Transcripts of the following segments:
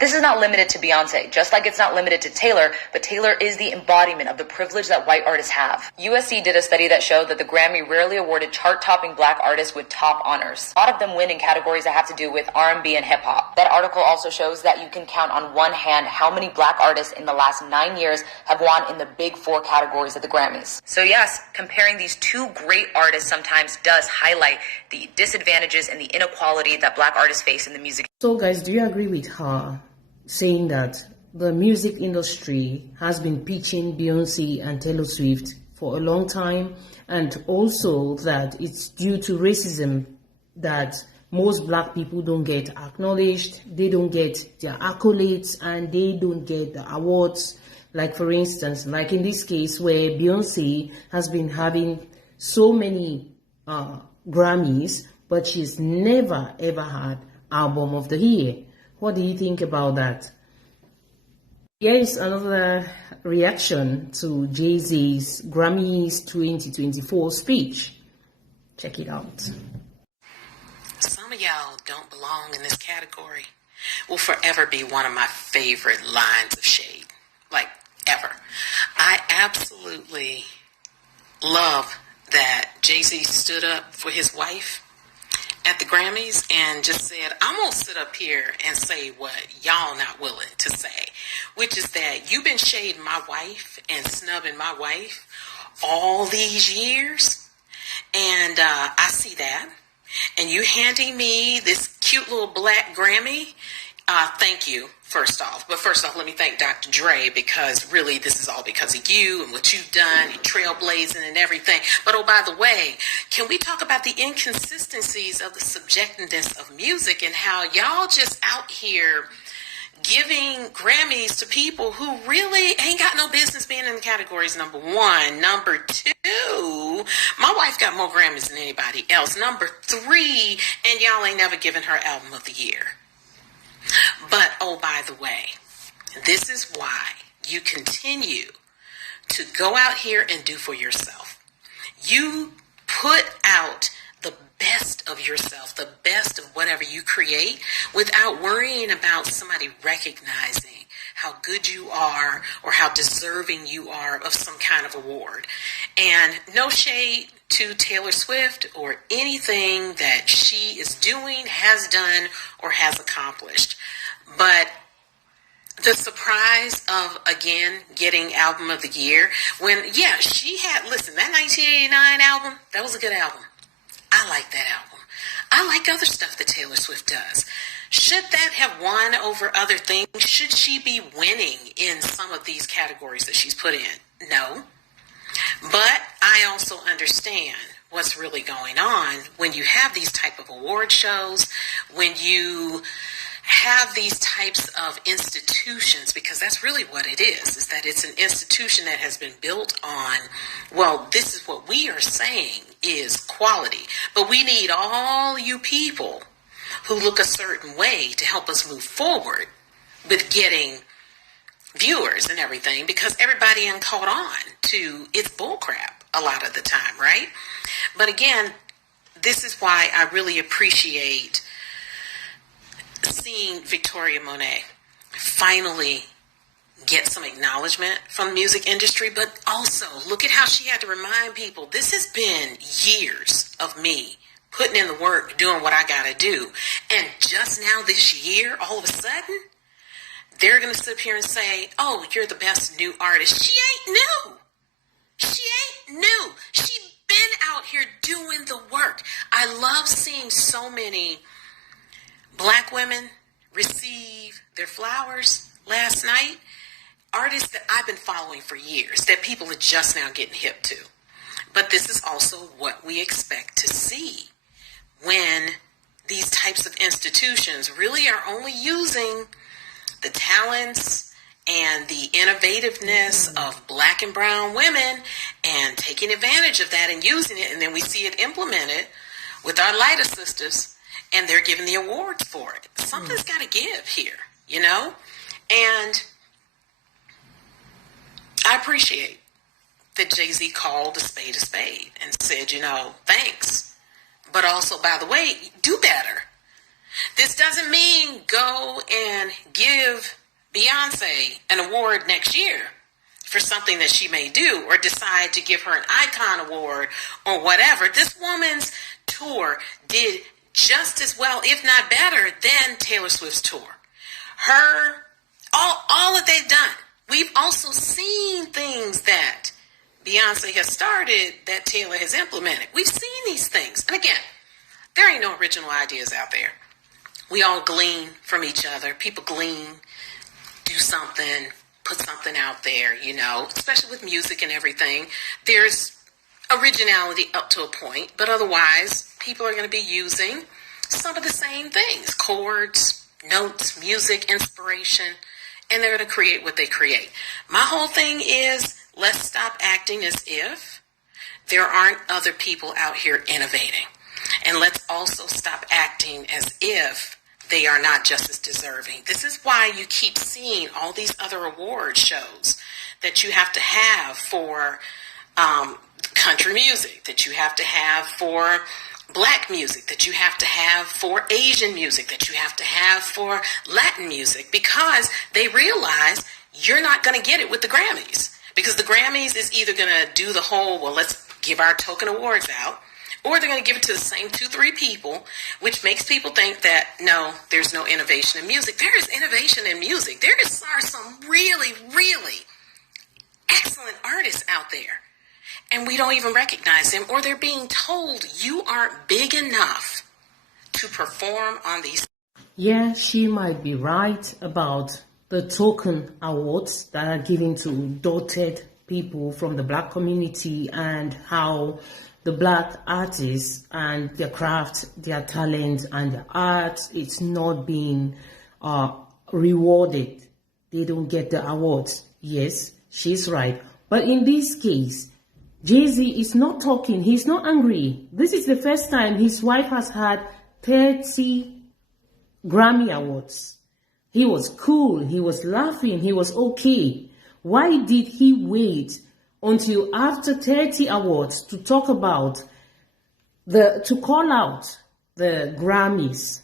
But this is not limited to Beyonce, just like it's not limited to Taylor, but Taylor is the embodiment of the privilege that white artists have. USC did a study that showed that the Grammy rarely awarded chart-topping black artists with top honors. A lot of them win in categories that have to do with R&B and hip-hop. That article also shows that you can count on one hand how many black artists in the last 9 years have won in the big 4 categories of the Grammys. So yes, comparing these two great artists sometimes does highlight the disadvantages and the inequality that black artists face in the music. So guys, do you agree with her saying that the music industry has been pitching Beyonce and Taylor Swift for a long time, and also that it's due to racism that most black people don't get acknowledged, they don't get their accolades, and they don't get the awards? Like for instance, like in this case where Beyonce has been having so many Grammys, but she's never ever had Album of the Year. What do you think about that? Here is another reaction to Jay-Z's Grammys 2024 speech. Check it out. Some of y'all don't belong in this category. Will forever be one of my favorite lines of shade. Like, ever. I absolutely love that Jay-Z stood up for his wife at the Grammys and just said, I'm going to sit up here and say what y'all not willing to say, which is that you've been shading my wife and snubbing my wife all these years, and I see that, and you handing me this cute little black Grammy. Thank you, first off. But first off, let me thank Dr. Dre, because really this is all because of you and what you've done, and trailblazing and everything. But oh, by the way, can we talk about the inconsistencies of the subjectiveness of music and how y'all just out here giving Grammys to people who really ain't got no business being in the categories, number one. Number two, my wife got more Grammys than anybody else. Number three, and y'all ain't never given her Album of the Year. But, oh, by the way, this is why you continue to go out here and do for yourself. You put out the best of yourself, the best of whatever you create, without worrying about somebody recognizing how good you are or how deserving you are of some kind of award. And no shade to Taylor Swift or anything that she is doing, has done, or has accomplished. But the surprise of, again, getting Album of the Year, when, yeah, she had, listen, that 1989 album, that was a good album. I like that album. I like other stuff that Taylor Swift does. Should that have won over other things? Should she be winning in some of these categories that she's put in? No. But I also understand what's really going on when you have these type of award shows, when you have these types of institutions, because that's really what it is that it's an institution that has been built on, well, this is what we are saying is quality, but we need all you people who look a certain way to help us move forward with getting viewers and everything, because everybody ain't caught on to it's bullcrap a lot of the time, right? But again, this is why I really appreciate seeing Victoria Monet finally get some acknowledgement from the music industry, but also look at how she had to remind people, this has been years of me putting in the work, doing what I gotta do. And just now this year, all of a sudden, they're going to sit up here and say, oh, you're the best new artist. She ain't new. She ain't new. She's been out here doing the work. I love seeing so many black women receive their flowers last night. Artists that I've been following for years, that people are just now getting hip to. But this is also what we expect to see when these types of institutions really are only using the talents and the innovativeness of black and brown women and taking advantage of that and using it. And then we see it implemented with our lighter sisters, and they're giving the awards for it. Something's got to give here, you know? And I appreciate that Jay-Z called a spade and said, you know, thanks. But also, by the way, do better. This doesn't mean go and give Beyonce an award next year for something that she may do, or decide to give her an icon award or whatever. This woman's tour did just as well, if not better, than Taylor Swift's tour. All that they've done. We've also seen things that Beyonce has started that Taylor has implemented. We've seen these things. And again, there ain't no original ideas out there. We all glean from each other. People glean, do something, put something out there, especially with music and everything. There's originality up to a point, but otherwise, people are going to be using some of the same things: chords, notes, music, inspiration, and they're going to create what they create. My whole thing is, let's stop acting as if there aren't other people out here innovating. And let's also stop acting as if they are not just as deserving. This is why you keep seeing all these other award shows that you have to have for country music, that you have to have for Black music, that you have to have for Asian music, that you have to have for Latin music, because they realize you're not going to get it with the Grammys. Because the Grammys is either going to do the whole, well, let's give our token awards out, or they're going to give it to the same 2-3 people, which makes people think that, no, there's no innovation in music. There is innovation in music. There are some really, really excellent artists out there, and we don't even recognize them, or they're being told you aren't big enough to perform on these. Yeah, she might be right about the token awards that are given to dotted people from the Black community, and how the Black artists and their craft, their talent and their art, it's not being rewarded. They don't get the awards. Yes, she's right. But in this case, Jay-Z is not talking. He's not angry. This is the first time his wife has had 30 Grammy Awards. He was cool. He was laughing. He was okay. Why did he wait until after 30 awards to talk about to call out the Grammys?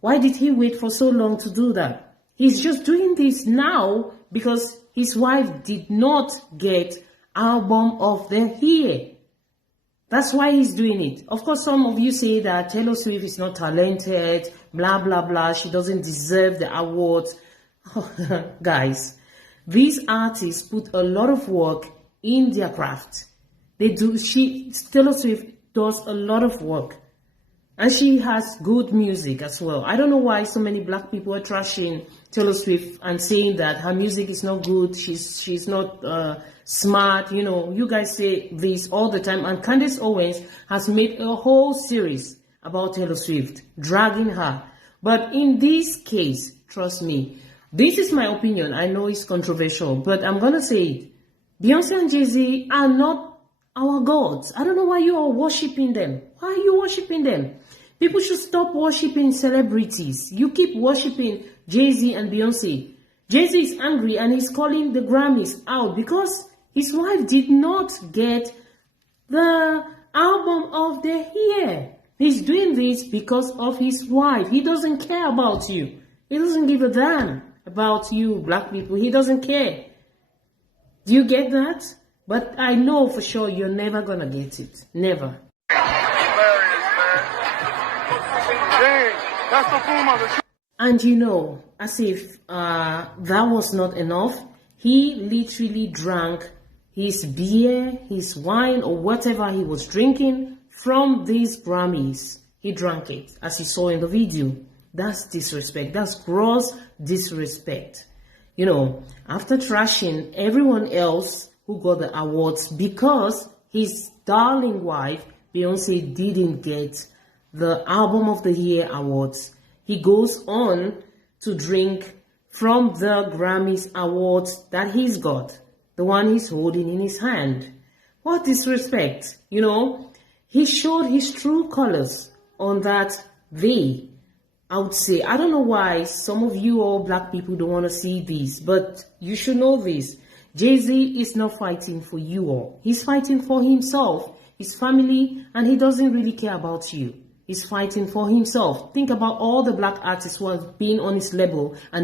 Why did he wait for so long to do that? He's just doing this now because his wife did not get Album of the Year. That's why he's doing it. Of course, some of you say that Taylor Swift is not talented, blah, blah, blah. She doesn't deserve the awards. Guys, these artists put a lot of work in their craft. Taylor Swift does a lot of work. And she has good music as well. I don't know why so many Black people are trashing Taylor Swift and saying that her music is not good. She's not smart. You guys say this all the time. And Candace Owens has made a whole series about Taylor Swift, dragging her. But in this case, trust me, this is my opinion. I know it's controversial, but I'm going to say it. Beyonce and Jay-Z are not our gods. I don't know why you are worshiping them. Why are you worshiping them? People should stop worshiping celebrities. You keep worshiping Jay-Z and Beyonce. Jay-Z is angry and he's calling the Grammys out because his wife did not get the Album of the Year. He's doing this because of his wife. He doesn't care about you. He doesn't give a damn about you, Black people. He doesn't care. Do you get that? But I know for sure you're never gonna get it. Never. And as if that was not enough, he literally drank his beer, his wine, or whatever he was drinking from these Grammys. He drank it, as you saw in the video. That's disrespect. That's gross disrespect. After trashing everyone else who got the awards because his darling wife, Beyonce, didn't get the Album of the Year awards, he goes on to drink from the Grammys awards that he's got, the one he's holding in his hand. What disrespect, He showed his true colors on that day. I would say, I don't know why some of you all Black people don't want to see this, but you should know this. Jay-Z is not fighting for you all. He's fighting for himself, his family, and he doesn't really care about you. He's fighting for himself. Think about all the black artists who have been on his label and